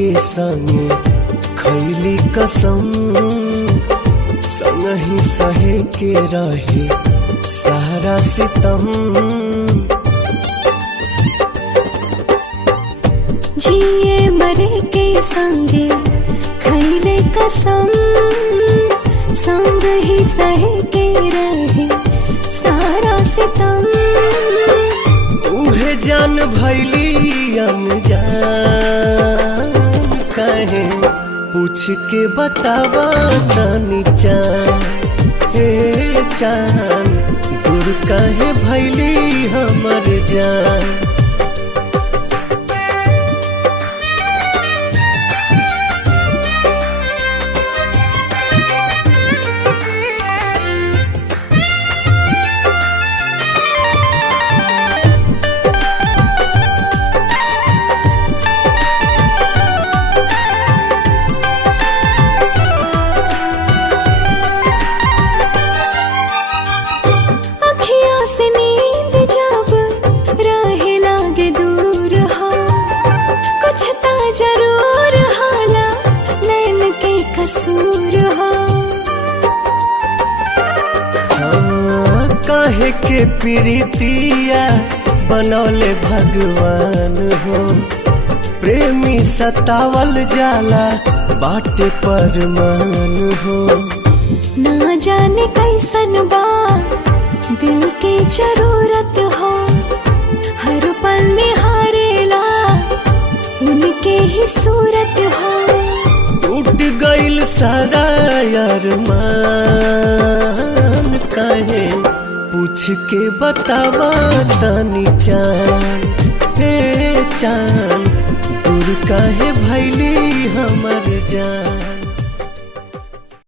के संगे खैली कसम, संगही सहे के रहे सारा सितम। जिए मरे के संगे खैले कसम, संग ही सहे के रहे सारा सितम। उहे जान भैली अनजान, कहे पूछ के बतावा तनी चान। हे चान दूर कहे भैली हमर जान। जरूर होला नैन के कसूर हो। हाँ, काहे के प्रीतिया बनौले भगवान हो। प्रेमी सतावल जाला बाटे परमान हो। ना जाने कैसन बा दिल के जरूरत हो। हर पल में हारेला उनके ही सूरत हो। टूट गइल सारा अरमान, काहे पूछ के बतावा तनी चान। हे चान दूर काहे भैली हमर जान।